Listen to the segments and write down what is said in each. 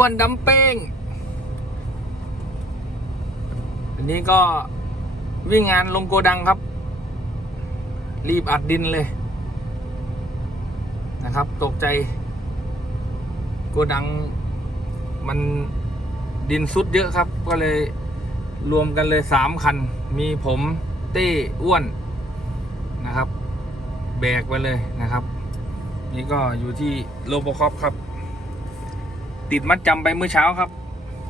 อ้วนดำเป้ง อันนี้ก็วิ่งงานลงโกดังครับ รีบอัดดินเลย นะครับ ตกใจ โกดังมันดินซุดเยอะครับ ก็เลยรวมกันเลยสามคัน มีผมเต้อ้วนนะครับ แบกไปเลยนะครับ นี่ก็อยู่ที่โลโบคอปครับ ติดมัดจำไปเมื่อเช้าครับ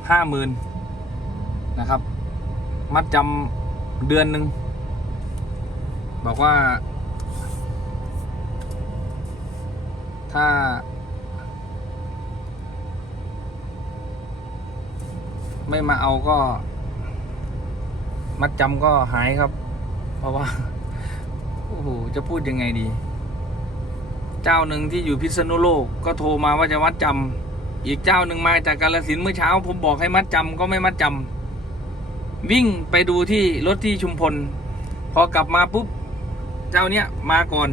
ห้าหมื่นนะครับ มัดจำเดือนหนึ่งบอกว่า ถ้า ไม่มาเอาก็ มัดจำก็หายครับ เพราะว่า โอ้โห จะพูดยังไงดี เจ้าหนึ่งที่อยู่พิษณุโลก ก็โทรมาว่าจะมัดจำ อีกเจ้าหนึ่งมาจากกาลสินเมื่อเช้า ผมบอกให้มัดจำก็ไม่มัดจำวิ่งไปดูที่รถที่ชุมพล พอกลับมาปุ๊บ เจ้าเนี้ยมาก่อน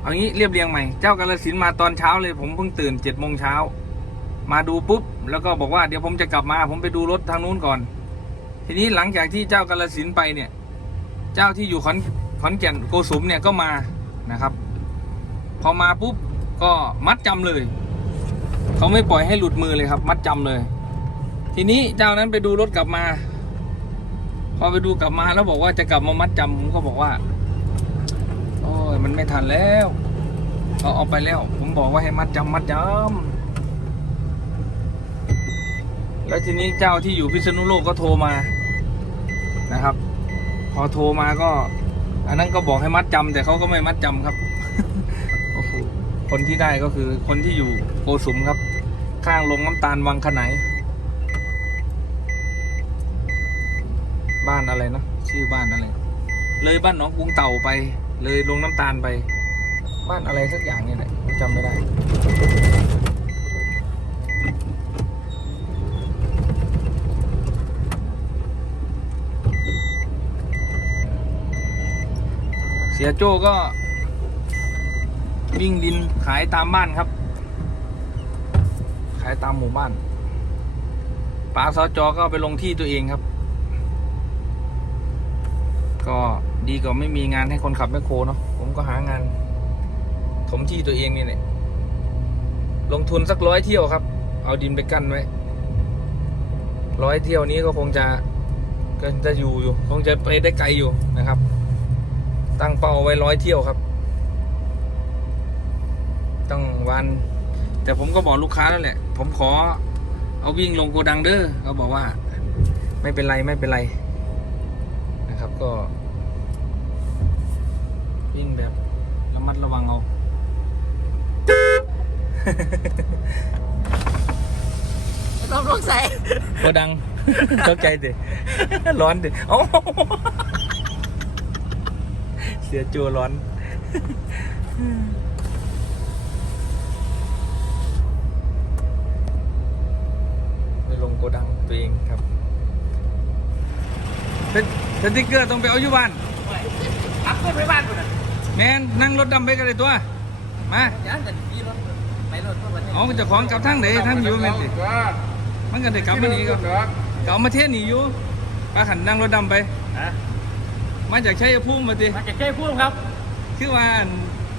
เอางี้เรียบเรียงใหม่ เจ้ากาลสินมาตอนเช้าเลยผมเพิ่งตื่นเจ็ดโมงเช้า มาดูปุ๊บ แล้วก็บอกว่าเดี๋ยวผมจะกลับมา ผมไปดูรถทางนู้นก่อน ทีนี้หลังจากที่เจ้ากาลสินไปเนี่ย เจ้าที่อยู่ขอนขอนแก่นโกสุมเนี่ยก็มานะครับ พอมาปุ๊บก็มัดจำเลย เขาไม่ปล่อยให้หลุดมือเลยครับ มัดจำเลย ทีนี้เจ้านั้นไปดูรถกลับมา พอไปดูกลับมาแล้วบอกว่าจะกลับมามัดจำผมก็บอกว่า โอ้ยมันไม่ทันแล้วเขาเอาไปแล้ว ผมบอกว่าให้มัดจำมัดจำแล้วทีนี้เจ้าที่อยู่พิษณุโลกก็โทรมานะครับ พอโทรมาก็ อันนั้นก็บอกให้มัดจำแต่เขาก็ไม่มัดจำครับ คนที่ได้ก็คือคนที่อยู่โกสุมครับ ข้างลงน้ำตาลวังขนายบ้านอะไรนะชื่อบ้านอะไร เลยบ้านหนองกรุงเต่าไป เลยลงน้ำตาลไป บ้านอะไรสักอย่างนี่แหละจำไม่ได้เสียโจ้ก็ วิ่งดินขายตามบ้านครับ ขายตามหมู่บ้านป๋าสจอก็ไปลงที่ตัวเองครับ ก็ดีกว่าไม่มีงานให้คนขับแมคโครเนาะผมก็หางาน ถมที่ตัวเองนี่แหละลงทุนสักร้อยเที่ยวครับ เอาดินไปกั้นไว้ร้อยเที่ยวนี้ก็คงจะก็จะอยู่อยู่ คงจะไปได้ไกลอยู่นะครับ ตั้งเป้าไว้ร้อยเที่ยวครับ ต้องวัน แต่ผมก็บอกลูกค้าแล้วแหละ ผมขอเอาวิ่งลงโกดังเด้อเขาบอกว่า ไม่เป็นไรไม่เป็นไรนะครับก็ วิ่งแบบระมัดระวังเอาต้องลงใส่โกดังตกใจดิร้อนดิโอ้เสียจัวร้อน ไปลงโกดัง ตัวเองครับเป็นสติ๊กเกอร์ต้องไปเอาอยู่บ้านอัพขึ้นไปบ้านกูน่ะแมนนั่งรถดำไปกันเลยตัว มาย่างกันพี่รถไปรถเมื่อวันนี้เอาเจะของกลับทางไหนทางอยู่แม่นสิมันก็ได้กลับมานี้ก็ก็เอามาเทศนี่อยู่ปาขันนั่งรถดำไปฮะมาจากชัยภูมิมาดิมาจากเจ้พูดครับ คือว่าอัน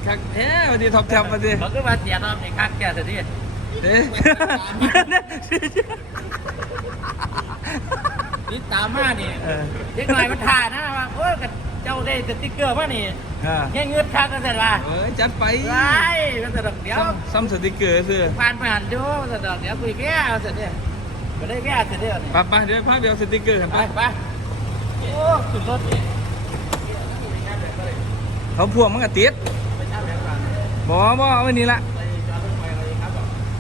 คักแท้มาดิท็อปแท็บมาดิเขาขึ้นมาเสียรอบในคักแก่สิ เด้นี่ตามมานี่เออเด็กหน่อยมันถ่านะว่าโอ้ยกับเจ้าได้สติ๊กเกอร์มานี่อ่าแง่เงืดคักกันเสร็จว่าเอ้ยจัดไปไล่กันเสร็จเดี๋ยวซ้ำซ้ำสติกเกอร์คือผ่านไปหันดูเสร็จเดี๋ยวคุยแก้เสร็จเนี่ยก็ได้แก้เสร็จเนี่ยปะปะเดี๋ยวพาเดี๋ยวสติกเกอร์กันไปไปไปโอ้สุดรถนี่เขาพ่วงมันก็ติดบอบอเอาไว้นี่ละ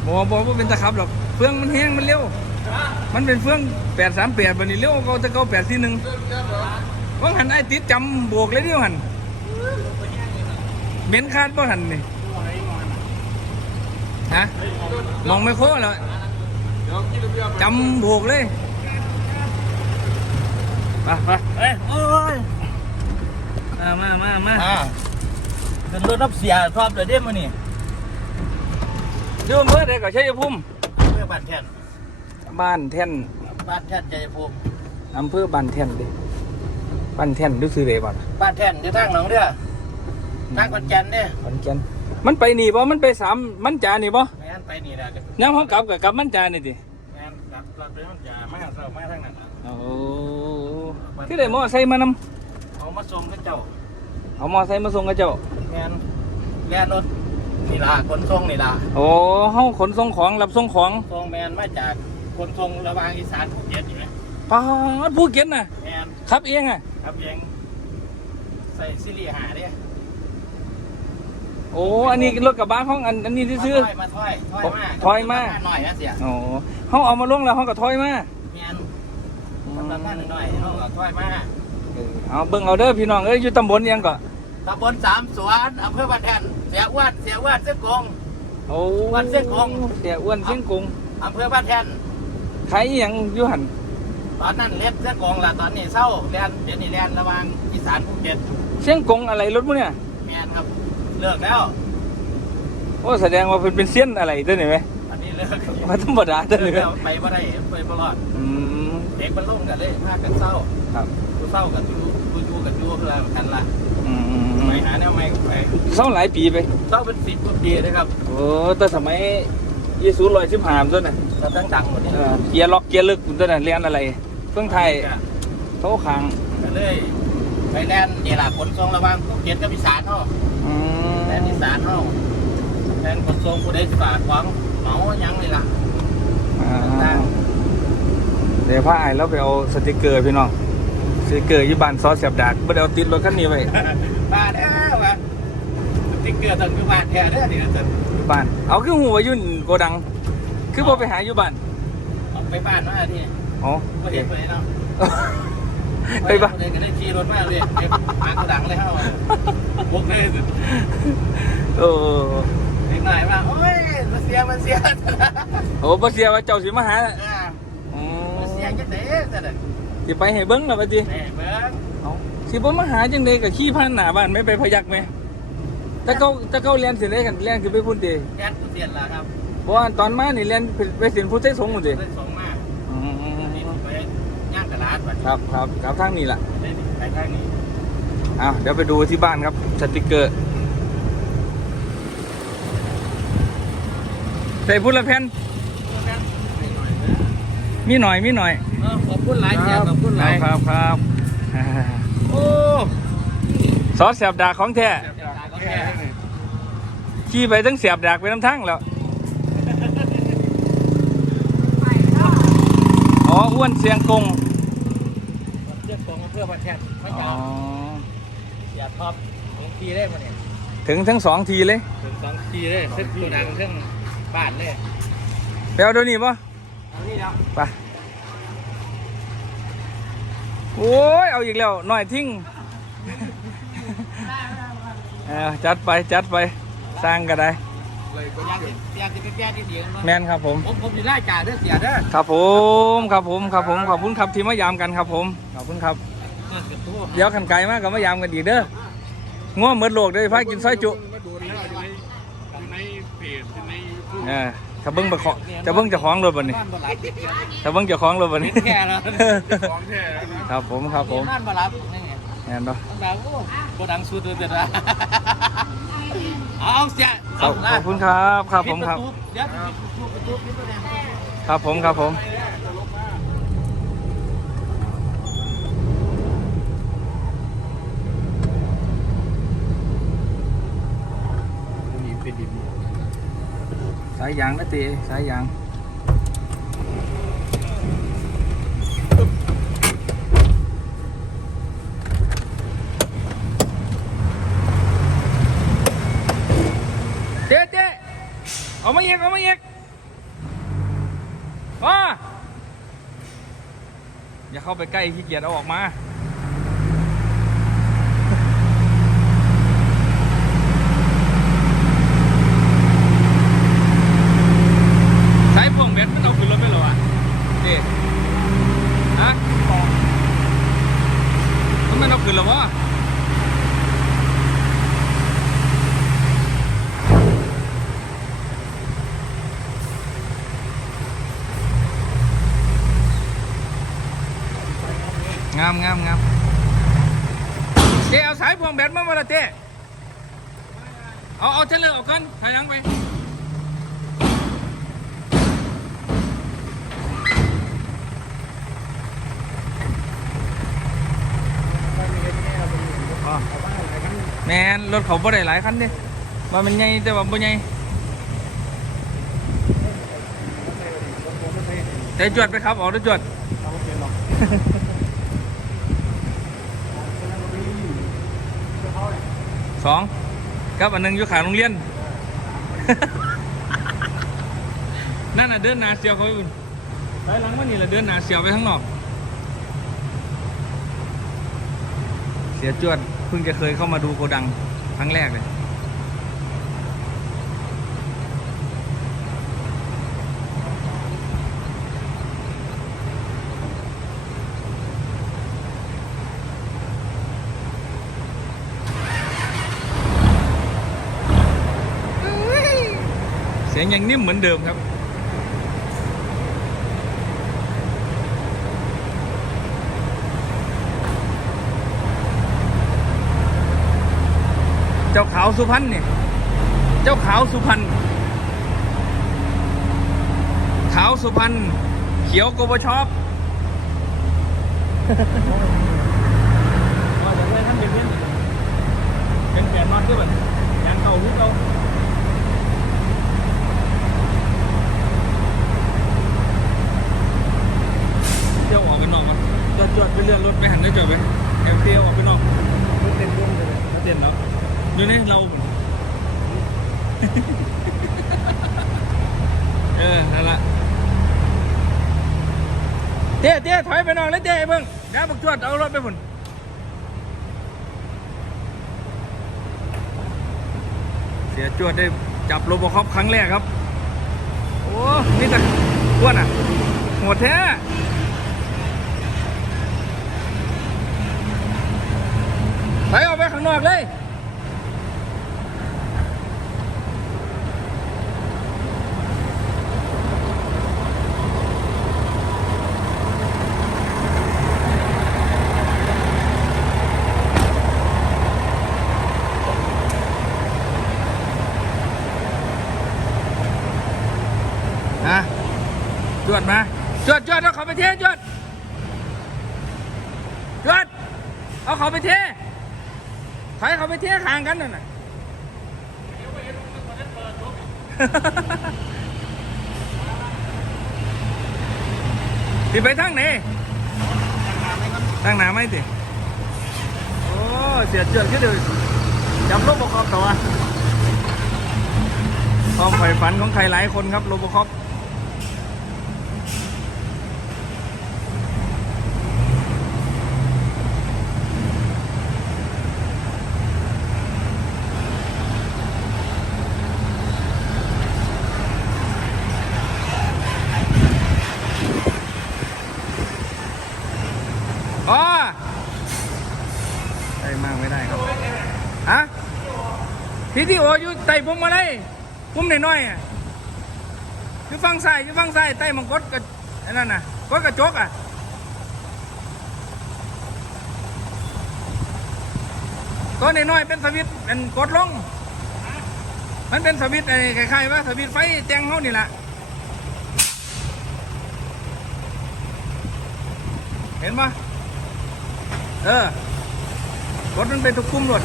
บอบอว่าเป็นตะขับหรอกเฟืองมันแห้งมันเร็วมันเป็นเฟืองแปดสามแปดบันนี้เร็วก็จะเก้าแปดที่หนึ่งว่างหันไอ้ติดจำบวกเลยเดียวหันเบนคาดบ่หันนี่ฮะมองไม่โค้แล้วจำบวกเลยไปไปเอ้ยโอ้ยมามามามาอ่าเป็นรถรับเสียชอบเลยเด้มานี่ อยู่อำเภอใดก็ชัยภูมิเพื่อบ้านแท่นบ้านแท่นบ้านแท่นใจภูมิอำเภอบ้านแท่นเดิบ้านแท่นรู้สึกเลยบ่ล่ะบ้านแท่นอยู่ทางหนองเรือทางขอนแก่นเนี่ยขอนแก่นมันไปนี่บ่มันไปสามมันจานี่บ่แม่นไปนี่แหละน้ำเขากลับกับกลับมันจานี่ติแม่นกลับกลับไปมันจะมาเศร้ามาทางนั้นล่ะโอ้คือได้มอไซค์มานำเอามาส่งกับเจ้าเอามอไซค์มาส่งกับเจ้าแม่นแล่นรถ นี่ล่ะขนส่งนี่ล่ะโอ้เฮาขนส่งของรับส่งของส่งแมนมาจากขนส่งระหว่างอีสานภูเก็ตอยู่ไหมปาดภูเก็ตน่ะแมนขับเองอะ ครับเองใส่ซิลีหาเนี่ยโอ้อันนี้รถกระบะของอันอันนี้ที่ซื้อ มาถอยมาถอยถอยมาถอยมา หน่อยนะเสียโอ้เฮาเอามาลงแล้วเฮาก็ถอยมาแมนทำรับหน้าหน่อยๆเขาก็ถอยมาเออเอาเบิ่งเอาเด้อพี่น้องเอ้ยอยู่ตำบลอิหยังก็ ตำบลสามสวนอำเภอบ้านแท่นเสียอ้วนเสียอ้วนเสื้อกง โอ้อ้วนเส้นกง เสียอ้วนเส้นกงอำเภอบ้านแท่นขายอิหยังอยู่หั่นตอนนั้นเล็บเสื้อกงละตอนนี้เศร้าเรียนเดี๋ยวนี้เรียนระหว่างอีสานภูเก็ตเส้นกงอะไรรถมื้อเนี่ยแมนครับเลิกแล้ว โอ้แสดงว่าเพิ่นเป็นเส้นอะไรตัวนี่ไหมอันนี้เลิกว่าธรรมดาตัวเลินี้กไหมแล้วไปบ่ได้ไปบ่รอดอืม เด็กมันลุ่งกันเลยพากันเศร้าครับ กูเศร้ากับจูกูจูกับจูคืออะไรกันล่ะอืม ไปหาแนวใหม่ไปเศร้าหลายปีไปเศร้าเป็นสิบกว่าปีนะครับโอ้แต่สมัยยี่สูร้อยสิบห้ามตัวน่ะเราตั้งดังหมดนี่เออเกียร์ล็อกเกียร์ลึกตัวน่ะเรียนอะไรเครื่องไทยโต๊ะคางก็เลยไปแลนนี่ล่ะขนส่งระหว่างภูเก็ตกับอีสานเฮาอืมแลนอีสานเฮาแลนขนส่งผู้ใดฝากของเหมาหยังนี่ล่ะอ่าเดี๋ยวพาไอ้ายเราไปเอาสติกเกอร์พี่น้องสติกเกอร์อยู่บ้านซอสเสียบดากไม่ได้เอาติดรถคันนี้ไว้บ้านเด้อ ว่าติ๊กเกอร์ต้นคือบ้านแท้เด้อนี่ต้นอยู่บ้าน เอาคือหัวยุ่นโกดัง คือพอไปหาอยู่บ้านเอาไปบ้านมาที่อ๋อก็เห็นไปเนาะไปบ้านเด็กก็ได้ขี่รถมาเลยเก็บหากระดังเลยเฮาบุกเลยเออเด็กหน่อยว่าโอ้ยมันเสียมันเสียโอ้บ่เสียว่าเจ้าสิมาหาอ่ามมันเสียจังได๋แต่สิไปให้เบิ่งล่ะว่าติแม่เบิ่งสิบ่มาหาจังได๋ก็ขี่ผ่านหนาบ้านไม่ไปพยักแม่ แต่เขาแต่เขาเรียนสิได้กันเรียนคือไปพุ่นติแอดผู้เสียนล่ะครับเพราะว่าตอนมานี่เรียนไปสินพุทธไทยสงฆ์พุ่นติได้ส่งมาอืมนี่ไปย่างกระลาดบัดครับครับครับทางนี้ล่ะได้ไปทางนี้อ้าวเดี๋ยวไปดูที่บ้านครับสติกเกอร์ใส่พุทธละแผ่นมีหน่อยมีหน่อยเออขอบคุณหลายเสียขอบคุณหลายครับครับอ่าโอ้ ซอสเสียบดากของแท้ก็แค่ ขี่ไปทั้งเสียบดากไปน้ำทั้งแล้ว อ๋อ อ้วนเสียงกงเสื้อกองเพื่อพันแทนไม่อ๋ยาอวอย่าท็อปสองทีได้มาเนี่ยถึงทั้งสองทีเลย ถึงสองทีเลยเส้นตัวดังเครื่องบ้านเลยไปเอาเดี๋ยวนี้ปะเอานี่แล้วไปโอ้ย เอาอีกแล้วหน่อยทิ้ง เอาจัดไปจัดไปสร้างก็ได้เลยก็อยากจะอยากจะไปแก้ที่เดียวกันแมนครับผมผมผมจะได้จ่ายเด้อเสียเด้อครับผมครับผมครับผมขอบคุณครับที่มายามกันครับผมขอบคุณครับเงินกับตัวเดี๋ยวขันไกลมากก็มายามกันอีกเด้อง่วงเหมือนโลกเลยพากินซอยจุมาดูแล้วอยู่ในอยู่ในเพจอยู่ในยูทูบเออถ้าเบิ้งไปขอจะเบิ้งเจะคล้าของรถบันนี้บ้านบลับถ้าเบิ้งเจะคล้าของรถบันนี้แค่แล้วของแท้แล้วนะครับผมครับผมบ้านบลับนี่ ไงแม่นปะต้องแบบโอ้โกดังสุดเลยเด็ดละเอาเสียขอบขอบคุณครับครับผมครับเดี๋ยวปิดประตูปิดประตูปิดประตูครับผมครับผมมีเป็นดินสายยางนะตีสายยางเจ๊เจ๊ เอามาเยกเอามาเยกมาอย่าเข้าไปใกล้ขี้เกียจเอาออกมา สายพ่วงเบ็ดมันเอาขึ้นรถไปหรอวะเจ๊ฮะมันมันเอาขึ้นหรอวะามงามงามเจ๊เอาสายพวงแบตมามาละเจ๊เอาเอาเฉลยออกกันถอยหลังไป แม นรถเขาบ่ได้หลายคันเด้ว่ามันใหญ่แต่ว่าบ่ใหญ่แต่จวดไปครับออกได้จวดสองครับอันหนึงอยู่ขาโรงเรียน นั่นน่ะเดินหนาเสียวเขาอยู่ไปหลังว่านี่แหละเดินหนาเสียวไปข้างนอก เสียจวด เพิ่งจะเคยเข้ามาดูโกดังครั้งแรกเลย เสียงยังนิ่มเหมือนเดิมครับ เจ้าขาวสุพรรณเนี่ยเจ้าขาวสุพรรณ ขาวสุพรรณ เขียวโกบชอบว่าจะให้ท่านเป็นเพื่อนเป็นแปดน็อตด้วยแบบยางเก่าลูกเก่าเที่ยวออกไปนอกก่อนจอดจอดไปเลื่อนรถไปหันได้จอดไปแอบเที่ยวออกไปนอกเต็มร่มเลยเต้นแล้ว ดูนี่เรา เออนั่นละเต้เต้ถอยไปนอนแล้วเต้เบิ่งเดี๋ยวบักจวดเอารถไปพุ่นเสียจวดได้จับโรบอคอปครั้งแรกครับ โอ้นี่แต่อ้วนอะโหดแท้ไปออกไปข้างนอกเลย นะจวดมาจวดจวดเอาเขาไปเทจวดจวด เอาเขาไปเทถอยเขาไปเทห่างกันนั่นน่ะสิไปทางไหนทางหนาไหมติโอ้เสียเจวดก็เดี๋ยวจำโลบคอปตัวความใฝ่ฝันของใครหลายคนครับโลบคอป อ๋อได้มากไม่ได้ครับ ฮะ ที่ที่โออยู่ไต่ผมมาเลยผมน่อยๆอะอยู่ฟังซ้ายอยู่ฟังซ้ายไต่มังกดกับอันนั้นน่ะกดกระจกอะตัวน้อยๆเป็นสวิตเป็นกดลง มันเป็นสวิตไอ้คล้ายๆว่าสวิตไฟแจงเฮานี่แหละเห็นปะเออรถมันเป็นทุกคุ้มรถ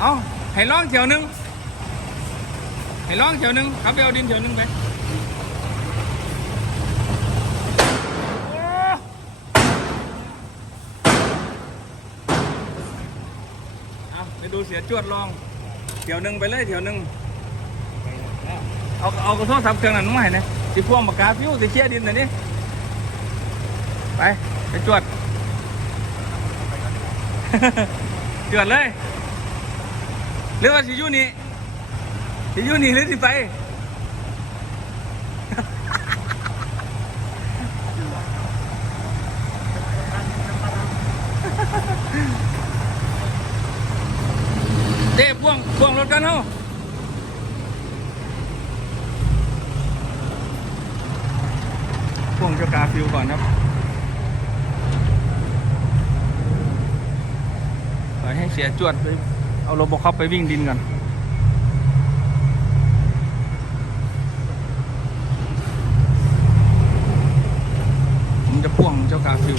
เอา ให้ลองเที่ยวหนึงให้ลองเที่ยวหนึงขับไปเอาดินเที่ยวหนึงไปเอาไปดูเสียจวดลองเถียวหนึ่งไปเลยเถียวหนึ่งเอาเอากระโทษทับเครื่องนั้นมาให้นะสิพ่วงปากกาฟิวสิเชี่ยดินหน่อยนี่ไปไปจวด จวดเลย หรือว่าสิยูนี่สิยูนี่หรือสิไป เต้พ่วงพ่วงรถกันเฮาพ่วงเจ้ากาฟิวก่อนครับปล่อยให้เสียจวดไป เอาโรบอคอปไปวิ่งดินก่อน ผมจะพ่วงเจ้ากาฟิว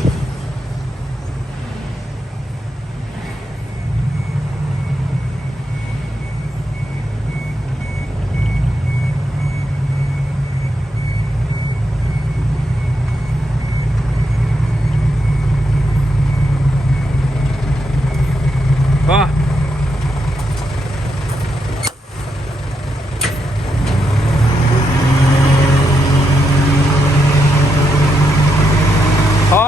ก็พอ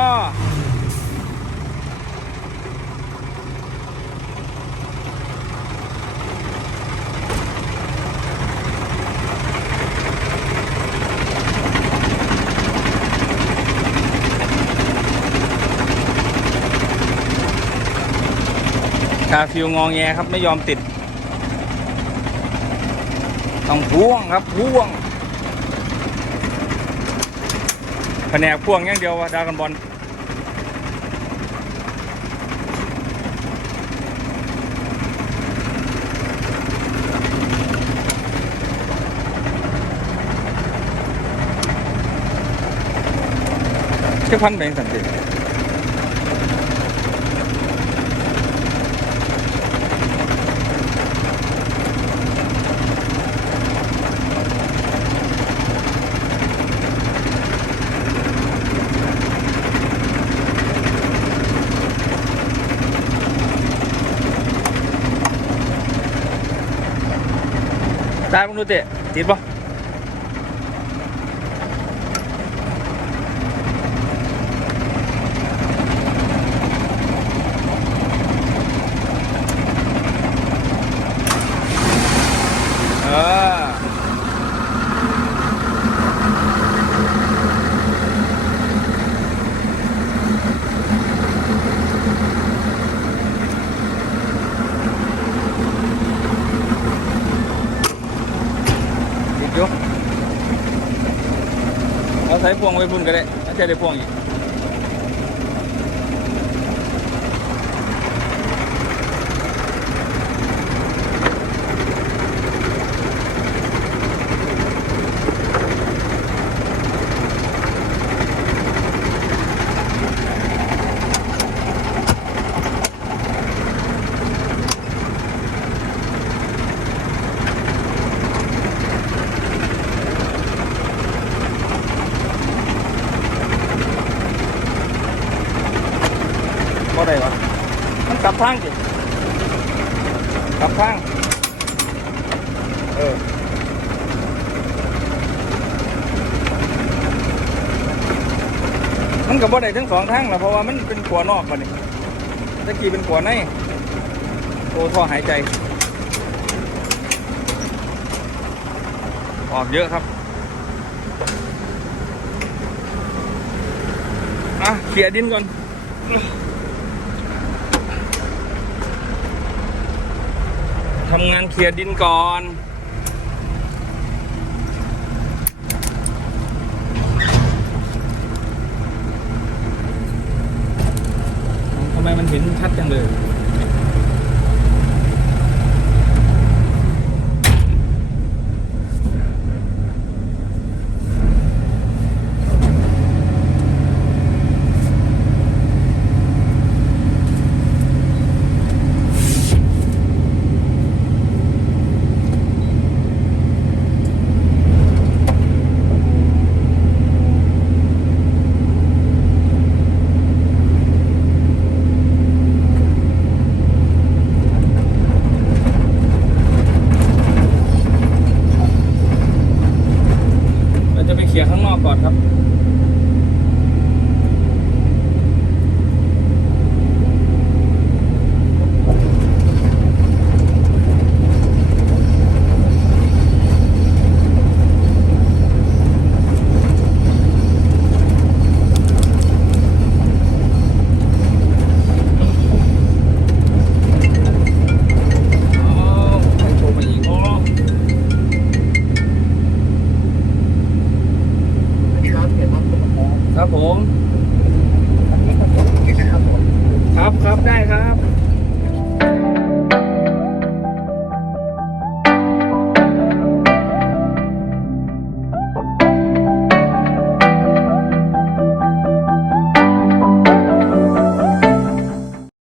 คา ฟิวงองแงครับไม่ยอมติด ต้องพ่วงครับพ่วงแผนกพ่วงอย่างเดียววะดรากันบอลเชื่อพันแบงสันติ ตายมึงดูเตะติดปะเออติดอยู่เอาใส่ พวงไว้พุ่นก็ได้ถ้าจะได้พวงอีกก็ได้วะมันกลับทางจิกลับทาง เออ มันกับบ่ได้ทั้ง สองทางแหละเพราะว่ามันเป็นขัวนอกกว่านี่ตะกี้เป็นขัวในโอ้ท่อหายใจ ออกเยอะครับอะเขี่ยดินก่อนทำงานเคลียดินก่อน ทำไมมัน เห็นชัดจังเลย